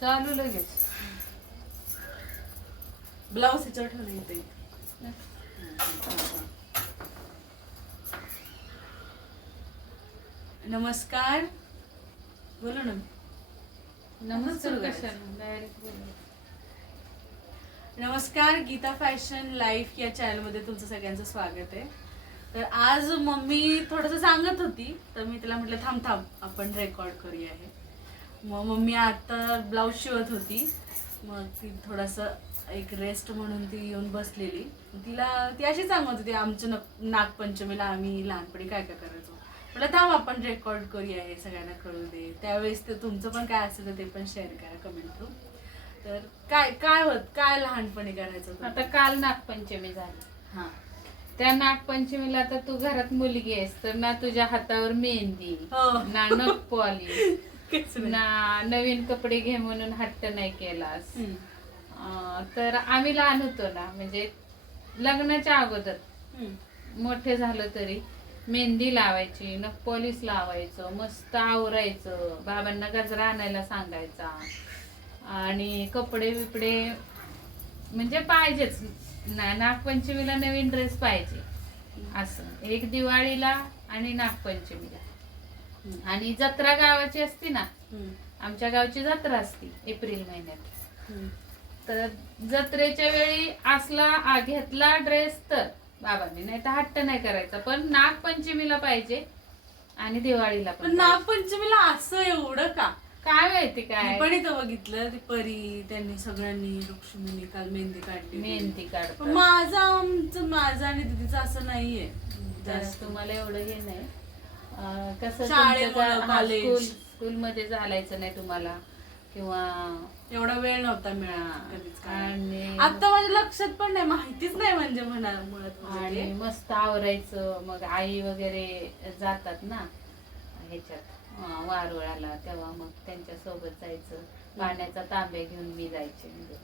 चालू लगेच. ब्लाऊज ह्याच्यावर ठेवलं इथे नमस्कार. बोला ना. नमस्कार नमस्कार गीता फॅशन लाईफ या चॅनलमध्ये तुमचं सगळ्यांचं स्वागत आहे. तर आज मम्मी थोडंसं सांगत होती तर मी तिला म्हटलं थांब थांब आपण रेकॉर्ड करूया हे. मग मम्मी आता ब्लाऊज शिवत होती. मग ती थोडंसं एक रेस्ट म्हणून ती येऊन बसलेली. तिला ती अशी सांगत होती आमच्या नागपंचमीला आम्ही लहानपणी काय काय करायचो? म्हटलं थांब आपण रेकॉर्ड करूया हे सगळ्यांना कळू दे. त्यावेळेस ते तुमचं पण काय असेल तर ते पण शेअर करा कमेंट थ्रू तर काय काय होत काय लहानपणी करायचं? आता काल नागपंचमी झाली. हा. त्या नागपंचमीला आता तू घरात मुलगी आहेस तर ना तुझ्या हातावर मेहंदी हो. ना नख पॉलिश नाही. ना नवीन कपडे घे म्हणून हट्ट नाही केलास. तर आम्ही लहान होतो ना म्हणजे लग्नाच्या अगोदर. मोठे झालं तरी मेहंदी लावायची नख पॉलिश लावायचं मस्त आवरायचं बाबांना गजरा आणायला सांगायचा. आणि कपडे बिपडे म्हणजे पाहिजेच. ना नागपंचमीला नवीन ड्रेस पाहिजे. असं. एक दिवाळीला आणि नागपंचमीला. आणि जत्रा गावाची असती ना. आमच्या गावची जत्रा असती एप्रिल महिन्यात. तर जत्रेच्या वेळी असला घेतला ड्रेस तर बाबांनी नाही तर हट्ट नाही करायचा पण नागपंचमीला पाहिजे आणि दिवाळीला पण. नागपंचमीला असं एवढं का काय माहिती काय पण इथं बघितलं ती परी त्यांनी सगळ्यांनी रुक्मिणी काल मेहंदी काढली मेहंदी काढतात माझं आमचं माझं आणि दिदीचं असं नाहीये. तुम्हाला एवढं हे नाही अं, कसं शाळेमुळं, तुमचं जा- हा, college. स्कूल स्कूलमध्ये चालायचं नाही तुम्हाला किंवा एवढा वेळ नव्हता हा, मिळाला कधीच काय आणि आता माझ्या लक्षात पण नाही माहितीच नाही म्हणजे म्हणा मुळात म्हणजे आणि ते. मस्त आवरायचं मग आई वगैरे जातात ना ह्याच्यात अं, वारुळाला तेव्हा मग त्यांच्यासोबत जायचं पाण्याचा तांब्या घेऊन मी जायचे म्हणजे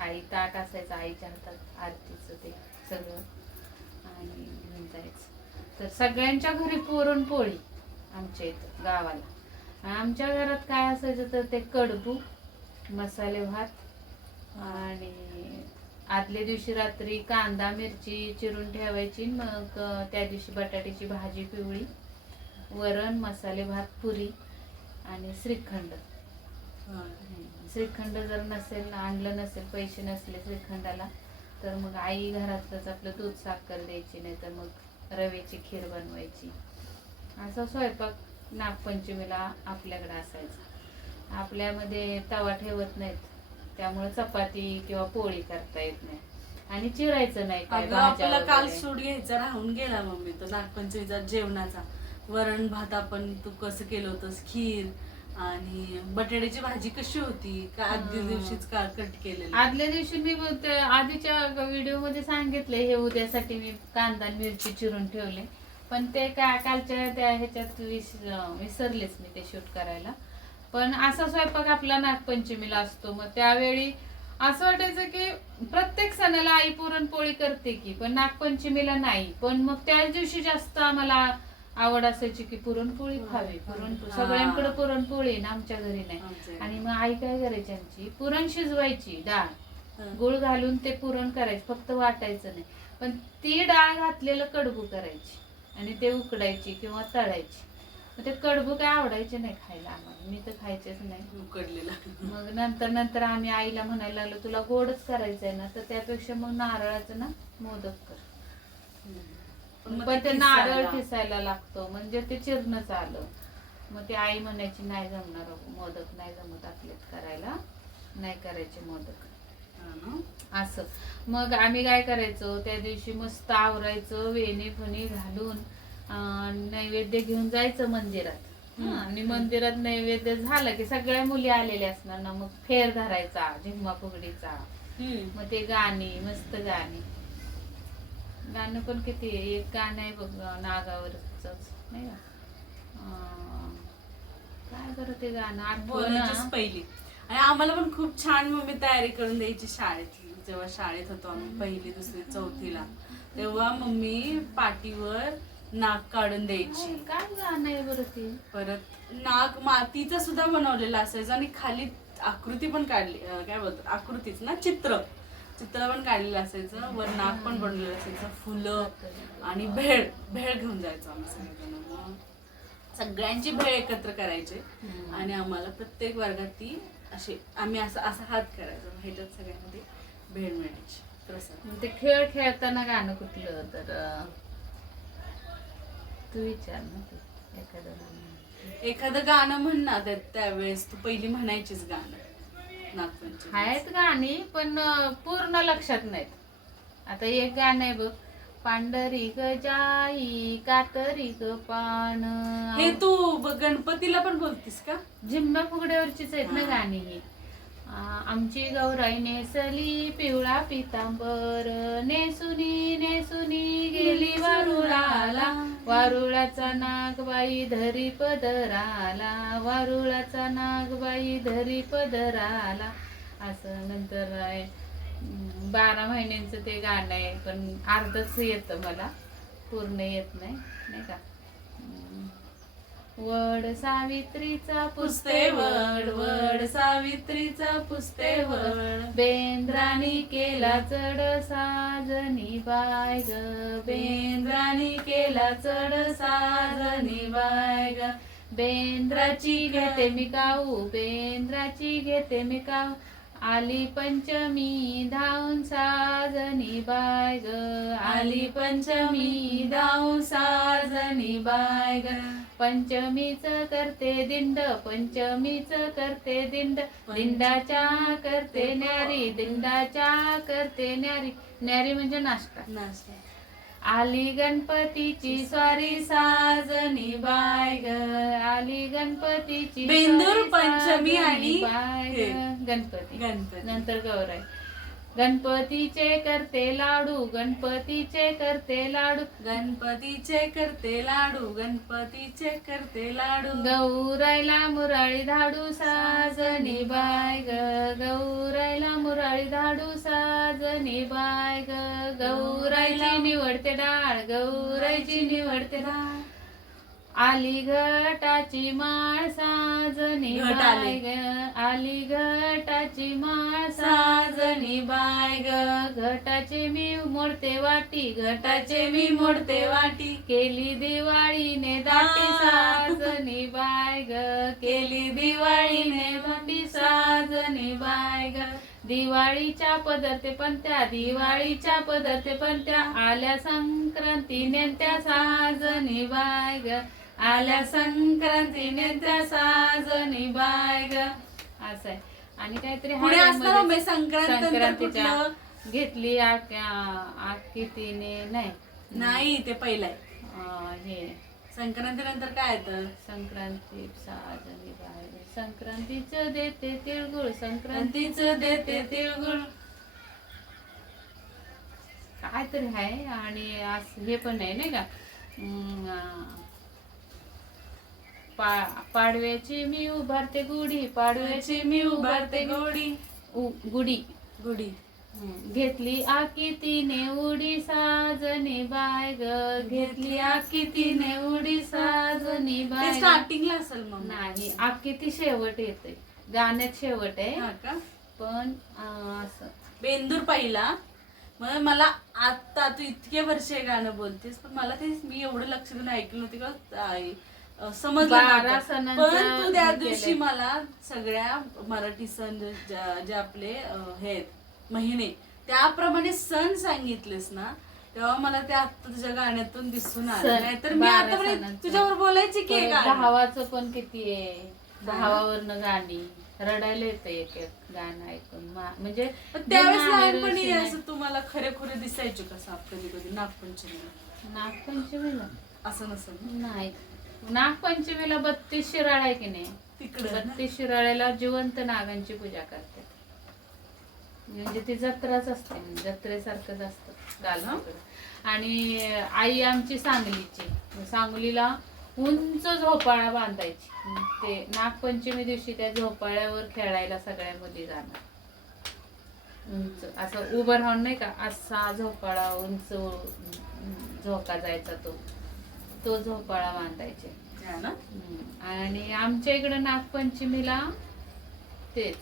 आई ताट असायचं आईच्या हातात आरतीचं ते सगळं आणि घेऊन जायचं तर सगळ्यांच्या घरी पुरणपोळी आमच्या इथं गावाला. आमच्या घरात काय असायचं तर ते कडबू मसाले भात आणि आदल्या दिवशी रात्री कांदा मिरची चिरून ठेवायची मग त्या दिवशी बटाट्याची भाजी पिवळी वरण मसाले भात पुरी आणि श्रीखंड. श्रीखंड जर नसेल आणलं नसेल पैसे नसले श्रीखंडाला तर मग आई घरातलंच आपलं दूध साखर द्यायची नाही तर मग रव्याची खीर बनवायची. असा स्वयंपाक नागपंचमीला आपल्याकडे असायचा. आपल्यामध्ये तवा ठेवत नाहीत. त्यामुळे चपाती किंवा पोळी करता येत नाही. आणि चिरायचं नाही काय अगं भाज्या आपला काल. सूट घ्यायचा राहून गेला मम्मी. तो नागपंचमीचा जेवणाचा. वरण भात आपण तू कसं केलं होतंस? खीर आणि बटाट्याची भाजी कशी होती? का आदल्या. दिवशीच का कट केलेली? आदल्या दिवशी मी मग ते आधीच्या व्हिडिओमध्ये सांगितले हे उद्यासाठी मी कांदा आणि मिरची चिरून ठेवले. पण ते काय कालच्या त्या ह्याच्यात विस विसरलेच मी ते शूट करायला. पण असा स्वयंपाक आपला नागपंचमीला असतो. मग त्यावेळी असं वाटायचं की प्रत्येक सणाला आई पुरणपोळी करते की पण नागपंचमीला नाही. पण मग त्याच दिवशी जास्त आम्हाला आवड असायची की पुरणपोळी खावी. पुरणपोळी. सगळ्यांकडे पुरणपोळी आहे ना आमच्या घरी नाही. आणि मग आई काय करायची आमची? पुरण शिजवायची डाळ. गुळ घालून ते पुरण करायचं फक्त वाटायचं नाही. पण ती डाळ घातलेलं कडबू करायची. आणि ते उकडायची किंवा तळायची. मग ते कडबू काय आवडायचे नाही खायला आम्हाला. मी तर खायचेच नाही. उकडलेला. मग नंतर नंतर आम्ही आईला म्हणायला लागलो तुला गोडच करायचंय ना तर त्यापेक्षा मग नारळाचं ना मोदक कर. मग पण ते किसायला. नारळ किसायला लागतो. म्हणजे ते चिरणच आलं मग ती आई म्हणायची नाही जमणार मोदक नाही जमत आपल्यात करायला. नाही करायचे मोदक? असं. मग आम्ही काय करायचो त्या दिवशी मस्त आवरायचं वेणी फणी घालून नैवेद्य घेऊन जायचं मंदिरात. आणि मंदिरात नैवेद्य झालं की सगळ्या मुली आलेल्या असणार ना. मग फेर धरायचा झिम्मा फुगडीचा. मग ते गाणी मस्त गाणी. गाणं पण किती आहे? एक गाणं आहे बघ नागावरच नाही का? काय बरं ते गाणं? आठवण बोलायचीच पहिली. आणि आम्हाला पण खूप छान मम्मी तयारी करून द्यायची शाळेतली जेव्हा शाळेत होतो आम्ही पहिली दुसरी चौथीला. तेव्हा मम्मी पाठीवर नाक काढून द्यायची. काय गाणं आहे बरं ते? परत नाक मातीचा सुद्धा बनवलेला असायचा आणि खाली आकृती पण काढली काय बोलतात? आकृतीच ना चित्र. चित्र पण काढलेलं असायचं वर नाक पण बनलेलं असायचं फुलं आणि भेळ भेळ घेऊन जायचो आम्ही सगळेजण. मग सगळ्यांची भेळ एकत्र करायचे. आणि आम्हाला प्रत्येक वर्गात ती अशी आम्ही असं असा हात करायचो. ह्याच्यात सगळ्यांमध्ये भेळ मिळायची. प्रसाद. ते खेळ खेळताना गाणं कुठलं? तर तू विचार ना एखादं गाणं. एखादं गाणं म्हण ना त्या त्यावेळेस तू पहिली म्हणायचीच गाणं. नागपंचमी आहेत गाणी पण पूर्ण लक्षात नाहीत. आता एक गाणं आहे बघ पांढरी ग जाई कातरी ग पान. हे तू गणपतीला पण बोलतीस का? झिम्म्या फुगड्यावरचीच आहेत ना. गाणी ही. आमची गौराई नेसली पिवळा पितांबर. नेसुनी नेसुनी गेली वारुळाला. वारुळाचा नागबाई धरी पदराला वारुळाचा नागबाई धरी पदराला असं नंतर बारा महिन्यांचं ते गाणं आहे पण अर्धच येतं मला. पूर्ण येत नाही नाही का? वड सावित्रीचा पुसते वड वड सावित्रीचा पुसते वड. बेंद्रानी केला चढ साजनी बाय ग. बेंद्रानी केला चढ साजनी बाय ग. बेंद्राची घेते मी काऊ बेंद्राची घेते मी काऊ. आली पंचमी धावून साजनी बाय ग. आली पंचमी धावून साजनी बाय ग. पंचमीच करते दिंड पंचमीच करते दिंड. दिंडाच्या करते न्यारी दिंडाच्या करते न्यारी. न्यारी म्हणजे नाश्ता. नाश्ता. आली गणपतीची स्वारी साजनी बाय ग. आली गणपतीची बेंदूर, स्वारी पंचमी साजनी आणि बाय हे. गणपती. गणपती. नंतर गौराई. गणपतीचे करते लाडू गणपतीचे करते लाडू. गणपतीचे करते लाडू गणपतीचे करते लाडू. गौराईला मुराळी धाडू साजनी बाय ग गौराईला मुराळी धाडू साजनी बाय ग. गौराईची निवडते डाळ गौराईची निवडते डाळ. आली घटाची माळ साजनी घट बाय आली. ग. आली घटाची माळ साजनी बाय ग. घटाचे मी मोडते वाटी घटाचे मी मोडते वाटी. केली दिवाळीने दाटी साजनी बाय ग. केली दिवाळीने दाटी साजनी बाय ग. दिवाळीच्या पदरते पण त्या दिवाळीच्या पदरते पण त्या. आल्या संक्रांतीने त्या साजनी बाय ग. आल्या संक्रांतीने त्या साजनी बाय ग असं आहे. आणि काहीतरी पुढे असतं ना संक्रांत नंतर संक्रांतीच्या कुठलं? घेतली आखी तिने नाही. नाही ते पहिलं आहे. अं, हे. संक्रांती नंतर काय येतं संक्रांती साजनी बाय संक्रांतीचं देते तिळगुळ संक्रांती संक्रांतीच देते तिळगुळ. काय तरी आहे आणि असं हे पण आहे नाही का? अं, पा- पाडव्याची मी उभारते गुढी पाडव्याची मी उभारते गोडी उ- गुढी. गुढी. हं. घेतली आकी तिने उडी साजनी बाय ग. घेतली आकी तिने उडी साजनी ते बाय ग. स्टार्टिंगला असेल मग. नाही आकी ती शेवट येते. गाण्यात शेवट आहे. हा का? पण अं, असं. बेंदूर पहिला. मग मला आता तू इतके वर्ष हे गाणं बोलतेस पण मला ते मी एवढं लक्ष देऊन ऐकलं नव्हते का आई, समजलं बारा नव्हतं. सणांचा पण तू त्या हे दिवशी केलंय. मला सगळ्या मराठी सण जे- ज्या- जे आपले अं, हे आहेत महिने त्याप्रमाणे सण सांगितलेस ना तेव्हा मला ते आता तुझ्या गाण्यातून दिसून आलं सण, नाहीतर मी बारा सणांचं. तुझ्यावर बोलायची की हे परत गाणं. दहावाचं पण किती आहे दहावावरनं गाणी रडायला येते एक एक गाणं ऐकून मा- म्हणजे पण त्यावेळेस माहेर लहानपणी असं तुम्हाला खरे खुरे दिसायचे का साप कधी कधी नागपंचमीला नाही. नागपंचमीला असं नसेल नाही नागपंचमीला बत्तीस शिराळ आहे की नाही? तिकडे? बत्तीस शिराळ्याला जिवंत नागांची पूजा करते म्हणजे ती जत्राच असते जत्रेसारखंच असतं गालबोटं. आणि आई आमची सांगलीची सांगलीला उंच झोपाळा बांधायची. ते नागपंचमी दिवशी त्या झोपाळ्यावर खेळायला सगळ्या मुली जाणार. उंच असं उभं राहून नाही का असा झोपाळा उंच झोका जायचा तो. तो झोपाळा बांधायचे. आणि आमच्या इकडं नागपंचमीला तेच.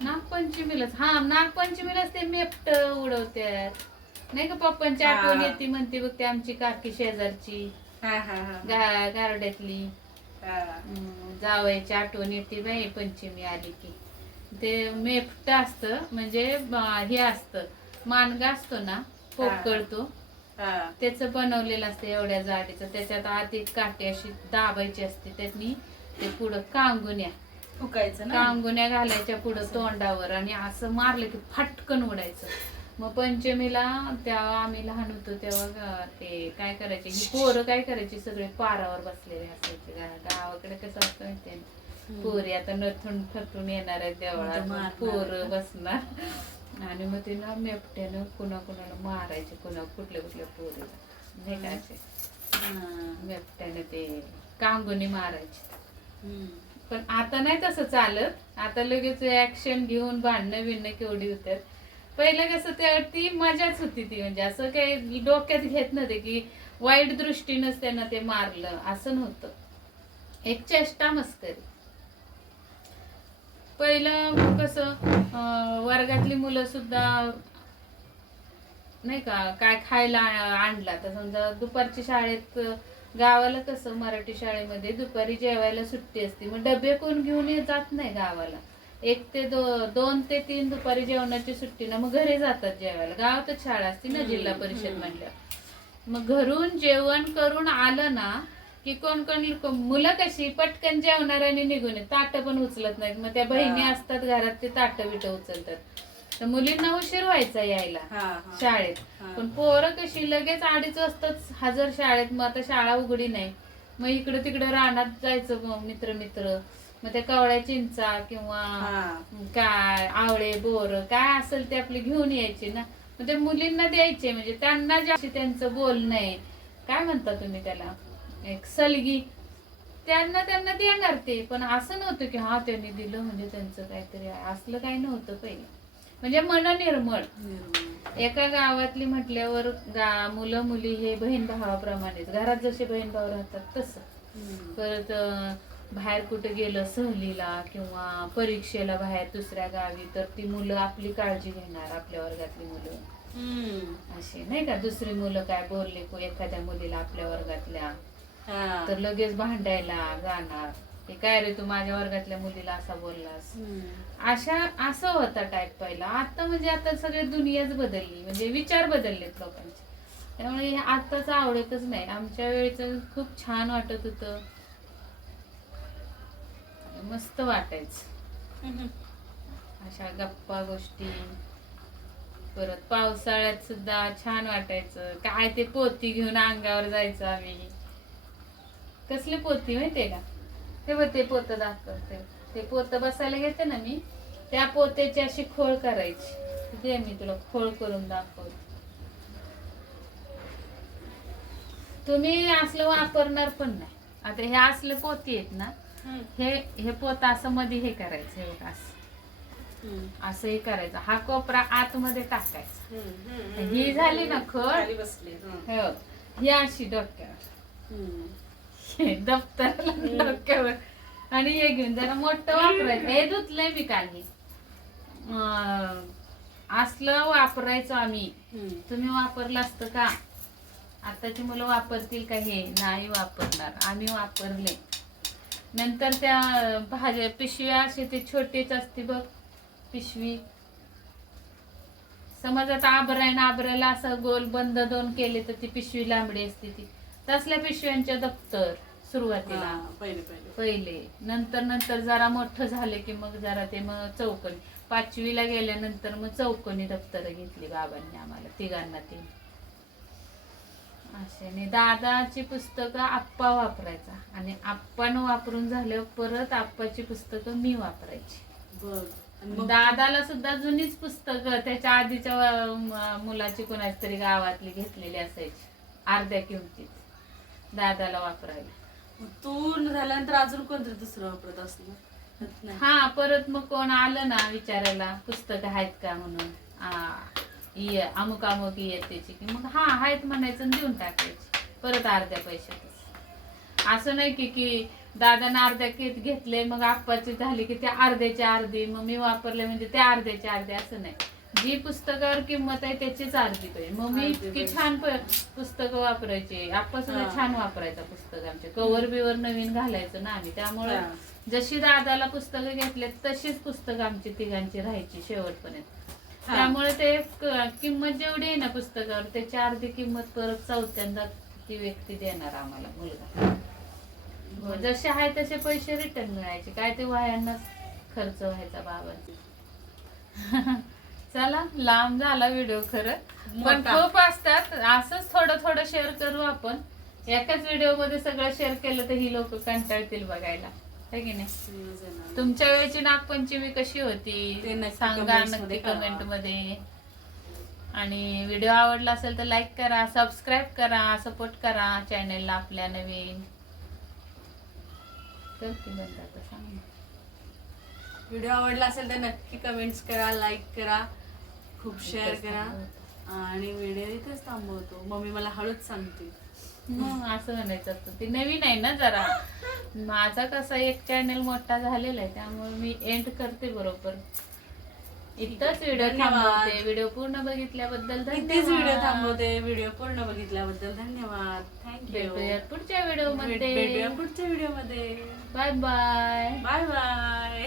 नागपंचमीलाच हा नागपंचमीलाच ते मेपट उडवतात नाही का पप्पांची. आठवण येते म्हणते बघ ते आमची काकी शेजारची. गारड्यातली. जावयाची आठवण येते बाई पंचमी आली की. ते मेपट असतं म्हणजे हे असतं. मानगा असतो ना पोकळतो. त्याचं बनवलेलं असतं एवढ्या जाडीचं त्याच्यात एक काठी अशी दाबायची असते त्यांनी ते पुढं कांगुन्या फुकायचं कांगुन्या घालायच्या पुढं तोंडावर आणि असं मारलं की फटकन उडायचं मग पंचमीला तेव्हा आम्ही लहान होतो तेव्हा ते काय करायचे ही पोरं काय करायची सगळे पारावर बसलेले असायचे गावाकडे कसं असतं? हम्म. पोरी आता नथून थटून येणार आहेत म्हणजे देवळात. पोरं बसणार आणि मग ते ना मेपट्यानं कुणा कुणाला मारायचे कुणा कुठल्या कुठल्या पोरीला. नाही का असे? हा. मेपट्याने ते कांगुनी मारायचे. पण आता नाही तसं चालत. आता लगेच ऍक्शन घेऊन भांडणं बिणणं केवढी होतात पहिलं कसं त्या ती मजाच होती ती म्हणजे. असं काही डोक्यात घेत नव्हते की वाईट दृष्टीनंच त्यांना ते मारलं. असं नव्हतं. एक चेष्टा मस्करी. पहिलं कसं वर्गातली मुलं सुद्धा नाही का काय खायला आणला. तर समजा दुपारची शाळेत गावाला कसं मराठी शाळेमध्ये दुपारी जेवायला सुट्टी असते. मग डबे कोण घेऊन जात नाही गावाला. एक ते दो दोन ते तीन दुपारी जेवणाची सुट्टी ना मग घरी जातात जेवायला. गावातच शाळा असते ना जिल्हा परिषद हम्म. म्हणल्या मग घरून जेवण करून आलं ना की कोण कोण मुलं कशी पटकन जेवणार आणि निघून येत. ताट पण उचलत नाहीत. मग त्या बहिणी. असतात घरात ते ताट बिट उचलतात. तर मुलींना उशीर व्हायचा यायला. शाळेत. पण पोरं कशी लगेच अडीच वाजताच हजर शाळेत. मग आता शाळा उघडी नाही. मग इकडं तिकडं रानात जायचं मग मित्र मित्र मग त्या कवळ्या चिंचा किंवा. काय आवळे बोर काय असेल ते आपली घेऊन यायचे ना. मग ते मुलींना द्यायचे. म्हणजे त्यांना जास्त त्यांचं बोलणं आहे. काय म्हणता तुम्ही त्याला? एक सलगी. त्यांना त्यांना देणार ते पण असं नव्हतं की हा त्यांनी दिलं म्हणजे त्यांचं काहीतरी असलं काही नव्हतं पहिलं. म्हणजे मन निर्मळ. एका गावातली म्हटल्यावर गा मुलं मुली हे बहीण भावाप्रमाणेच. घरात जसे बहीण भाऊ राहतात तसं. परत बाहेर कुठे गेलं सहलीला किंवा परीक्षेला बाहेर दुसऱ्या गावी तर ती मुलं आपली काळजी घेणार आपल्या वर्गातली मुलं. अशी नाही का? दुसरी मुलं काय बोलले को एखाद्या मुलीला आपल्या वर्गातल्या. हा. तर लगेच भांडायला जाणार. हे काय रे तू माझ्या वर्गातल्या मुलीला असा बोललास? हम्म. अशा असं होता टाईप पहिला. आता म्हणजे आता सगळी दुनियाच बदलली. म्हणजे विचार बदललेत लोकांचे. त्यामुळे हे आताच आवडतच नाही. आमच्या वेळेच खूप छान वाटत होतं. मस्त वाटायचं. अशा गप्पा गोष्टी. परत पावसाळ्यात सुद्धा छान वाटायचं. काय ते पोती घेऊन अंगावर जायचं आम्ही. कसली पोती माहितीये का? ते बघ ते पोत दाखवते. ते पोत बसायला घेते ना मी त्या पोत्याची अशी खोळ करायची. दे मी तुला खोळ करून दाखवते. तुम्ही असलं वापरणार पण नाही. आता हे असले पोती आहेत ना. हे हे पोत असं मध्ये हे करायचं हे बघ असं. असं हे करायचं. हा कोपरा आतमध्ये टाकायचा. ही झाली ना खळ? बसले हं. हो. ही अशी डोक्यावर. दप्तराला डोक्यावर. आणि हे घेऊन जरा मोठं वापरायचं. हे धुतलंय मी काल हे अं, असलं वापरायचो आम्ही. तुम्ही वापरलं असतं का? आताची मुलं वापरतील का हे? नाही वापरणार. आम्ही वापरले. नंतर त्या भाज्या पिशव्या असे ते छोटेच असते बघ पिशवी. समज आता आबरा आहे ना आबऱ्याला असं गोल बंद दोन केले तर ती पिशवी लांबडी असते ती. तसल्या पिशव्यांच्या दप्तर. सुरुवातीला. हा, पहिले पहिले. पहिले. नंतर नंतर जरा मोठं झाले की मग जरा ते मग चौकणी. पाचवीला गेल्यानंतर मग चौकणी दप्तर घेतली बाबांनी आम्हाला तिघांना ती असे. आणि दादाची पुस्तकं आप्पा वापरायचा. आणि आप्पानं वापरून झाल्यावर परत आप्पाची पुस्तकं मी वापरायची. बघ आणि मग? दादाला सुद्धा जुनीच पुस्तकं त्याच्या आधीच्या अं, म- मुलाची कोणाची तरी गावातली घेतलेली असायची. अर्ध्या किमतीत. दादाला वापरायला. मग तू झाल्यानंतर अजून कोणतरी दुसरं वापरत असणार? हा परत मग कोण आलं ना विचारायला पुस्तक आहेत का म्हणून? ये अमुक अमुक त्याची की मग हा आहेत म्हणायचं आणि देऊन टाकायची. परत अर्ध्या पैशातच. असं नाही की की दादानं अर्ध्या किट घेतले मग आप्पाची झाली की त्या अर्ध्याच्या अर्धी मग मी वापरले म्हणजे त्या अर्ध्याच्या अर्धे असं नाही. जी पुस्तकावर किंमत आहे त्याचीच अर्धी पाहिजे मग मी इतकी. छान पुस्तकं वापरायची. सुद्धा हा. छान वापरायचा पुस्तक आमचे. कवर बिवर नवीन घालायचं ना आम्ही. त्यामुळे. जशी दादाला पुस्तकं घेतले तशीच पुस्तकं आमची तिघांची राहायची शेवटपर्यंत. त्यामुळे ते किंमत जेवढी आहे ना पुस्तकावर त्याची अर्धी किंमत परत चौथ्यांदा ती व्यक्ती देणार आम्हाला मुलगा. जसे आहे तसे पैसे रिटर्न मिळायचे. काय ते वायांनाच खर्च व्हायचा बाबांचा. चला लांब झाला व्हिडिओ खरं. पण मोठा. खूप असतात. असंच थोडं थोडं शेअर करू आपण. एकाच व्हिडिओमध्ये सगळं शेअर केलं तर ही लोक कंटाळतील बघायला. है की नाही? तुमच्या वेळेची नागपंचमी कशी ते होती नक्की सांगा comments नक्की मध्ये कळवा. कमेंटमध्ये. आणि व्हिडिओ आवडला असेल तर लाईक करा सबस्क्राईब करा सपोर्ट करा चॅनेलला आपल्या नवीन. करते बंद आता सांग. व्हिडिओ आवडला असेल तर नक्की कमेंट्स करा लाईक करा खूप शेअर करा. आणि व्हिडिओ इथेच थांबवतो. मम्मी मला हळूच सांगते. मग असं म्हणायचं असतं. ती नवीन आहे ना जरा. माझा कसा एक चॅनेल मोठा झालेला आहे त्यामुळे मी एंड करते बरोबर. इथंच व्हिडिओ. थांबवते. व्हिडिओ पूर्ण बघितल्याबद्दल इथेच व्हिडिओ थांबवते. व्हिडिओ पूर्ण बघितल्याबद्दल धन्यवाद. थँक्यू पुढच्या व्हिडिओमध्ये. पुढच्या व्हिडिओमध्ये. Bye bye bye bye